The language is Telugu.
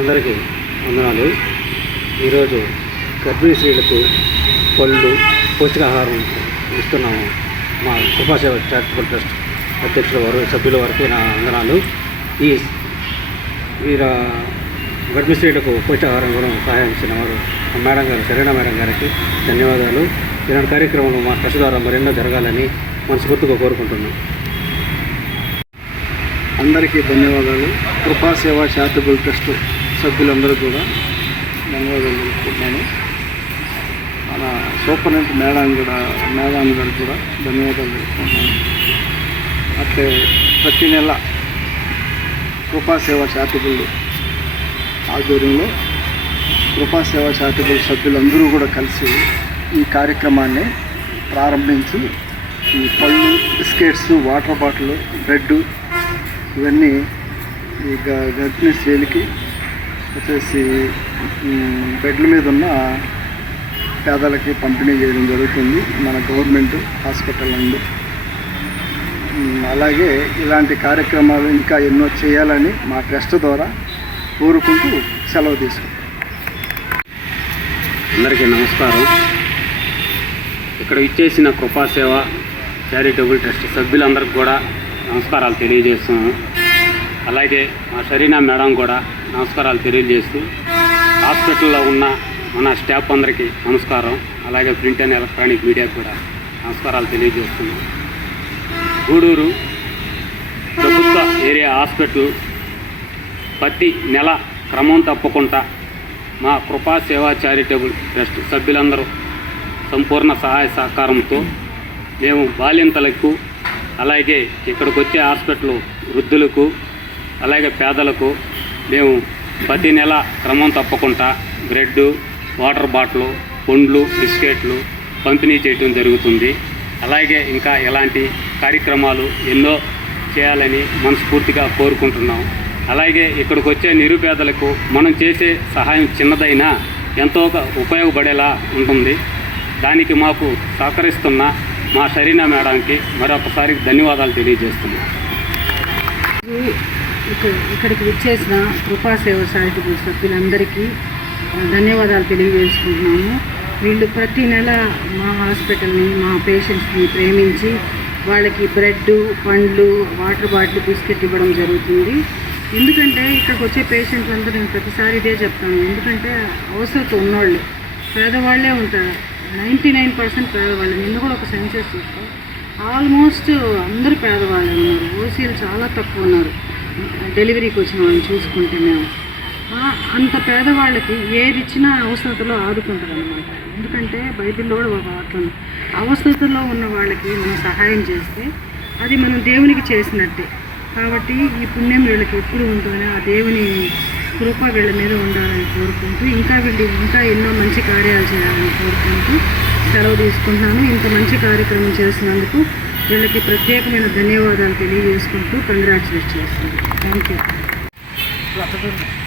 అందరికీ వందనాలు. ఈరోజు గర్భిణీ స్త్రీలకు పళ్ళు పోషకాహారం ఇస్తున్నాము మా కృపాసేవ చారిటబుల్ ట్రస్ట్. అధ్యక్షుల వారు సభ్యుల వారికి నా వందనాలు. ఈ వీర గర్భిణీ స్త్రీలకు కూడా సహాయం ఇచ్చిన వారు మేడం గారు సరైన మేడం గారికి ధన్యవాదాలు. ఇలాంటి కార్యక్రమాలు మా ట్రస్ట్ ద్వారా మరెన్నో జరగాలని మనస్ఫూర్తిగా కోరుకుంటున్నాం. అందరికీ ధన్యవాదాలు. కృపా సేవా చారిటబుల్ ట్రస్ట్ సభ్యులందరూ కూడా ధన్యవాదాలు తెలుపుకుంటున్నాను. మన సూపరింట్ మేడం కూడా మేడం గారికి కూడా ధన్యవాదాలు తెలుపుకుంటున్నాను. అట్లే ప్రతి నెల కృపాసేవ చారిటబుల్ ఆధ్వర్యంలో కృపాసేవ చారిటబుల్ సభ్యులందరూ కూడా కలిసి ఈ కార్యక్రమాన్ని ప్రారంభించి ఈ పళ్ళు బిస్కెట్స్ వాటర్ బాటిల్ బ్రెడ్ ఇవన్నీ ఈ గ- గర్భిణీ స్త్రీలకి వచ్చేసి బెడ్ల మీద ఉన్న పేదలకి పంపిణీ చేయడం జరుగుతుంది మన గవర్నమెంట్ హాస్పిటల్ నుండి అలాగే ఇలాంటి కార్యక్రమాలు ఇంకా ఎన్నో చేయాలని మా ట్రస్ట్ ద్వారా కోరుకుంటూ సెలవు తీసుకుంటాం అందరికీ నమస్కారం. ఇక్కడ ఇచ్చేసిన కృపాసేవ చారిటబుల్ ట్రస్ట్ సభ్యులందరికీ కూడా నమస్కారాలు తెలియజేస్తున్నాను. అలాగే మా షరీనా మేడం కూడా నమస్కారాలు తెలియజేస్తూ హాస్పిటల్లో ఉన్న మన స్టాఫ్ అందరికీ నమస్కారం. అలాగే ప్రింట్ అండ్ ఎలక్ట్రానిక్ మీడియాకు కూడా నమస్కారాలు తెలియజేస్తున్నాం గూడూరు ప్రభుత్వ ఏరియా హాస్పిటల్ ప్రతి నెల క్రమం తప్పకుండా మా కృపా సేవా చారిటబుల్ ట్రస్ట్ సభ్యులందరూ సంపూర్ణ సహాయ సహకారంతో మేము బాలింతలకు అలాగే ఇక్కడికి వచ్చే హాస్పిటల్ వృద్ధులకు అలాగే పేదలకు మేము ప్రతి నెల క్రమం తప్పకుండా బ్రెడ్ వాటర్ బాటిల్ పండ్లు బిస్కెట్లు పంపిణీ చేయడం జరుగుతుంది. అలాగే ఇంకా ఇలాంటి కార్యక్రమాలు ఎన్నో చేయాలని మనస్ఫూర్తిగా కోరుకుంటున్నాం. అలాగే ఇక్కడికి వచ్చే నిరుపేదలకు మనం చేసే సహాయం చిన్నదైనా ఎంతో ఉపయోగపడేలా ఉంటుంది. దానికి మాకు సహకరిస్తున్న మా షరీనా మేడంకి మరొకసారి ధన్యవాదాలు తెలియజేస్తున్నాం. ఇక్కడికి విచ్చేసిన కృపా సేవ చారిటబుల్ సభ్యులందరికీ ధన్యవాదాలు తెలియజేసుకుంటున్నాము. వీళ్ళు ప్రతి నెల మా హాస్పిటల్ని మా పేషెంట్స్ని ప్రేమించి వాళ్ళకి బ్రెడ్ పండ్లు వాటర్ బాటిల్ బిస్కెట్ ఇవ్వడం జరుగుతుంది. ఎందుకంటే ఇక్కడికి వచ్చే పేషెంట్స్ అందరూ నేను ప్రతిసారి ఇదే చెప్తాను. ఎందుకంటే అవసరత ఉన్నోళ్ళు పేదవాళ్ళే ఉంటారు. నైంటీ నైన్ పర్సెంట్ పేదవాళ్ళు. నిన్న కూడా ఒక సెన్సెస్ చూస్తే ఆల్మోస్ట్ అందరూ పేదవాళ్ళు ఉన్నారు. ఓసీలు చాలా తక్కువ ఉన్నారు. డెలివరీకి వచ్చిన వాళ్ళని చూసుకుంటే మేము. అంత పేదవాళ్ళకి ఏది ఇచ్చినా అవసరతలో ఆదుకుంటారు అనమాట ఎందుకంటే బైబిల్లో కూడా ఒక వాక్యం అవసరతలో ఉన్న వాళ్ళకి మనం సహాయం చేస్తే అది మనం దేవునికి చేసినట్టే. కాబట్టి ఈ పుణ్యం వీళ్ళకి ఎప్పుడు ఉంటుందని ఆ దేవుని కృప వీళ్ళ మీద ఉండాలని కోరుకుంటూ ఇంకా వీళ్ళు ఇంకా ఎన్నో మంచి కార్యాలు చేయాలని కోరుకుంటూ సెలవు తీసుకుంటున్నాను. ఇంత మంచి కార్యక్రమం చేసినందుకు వీళ్ళకి ప్రత్యేకమైన ధన్యవాదాలు తెలియజేసుకుంటూ కంగ్రాచులేట్ చేస్తున్నాను. Thank you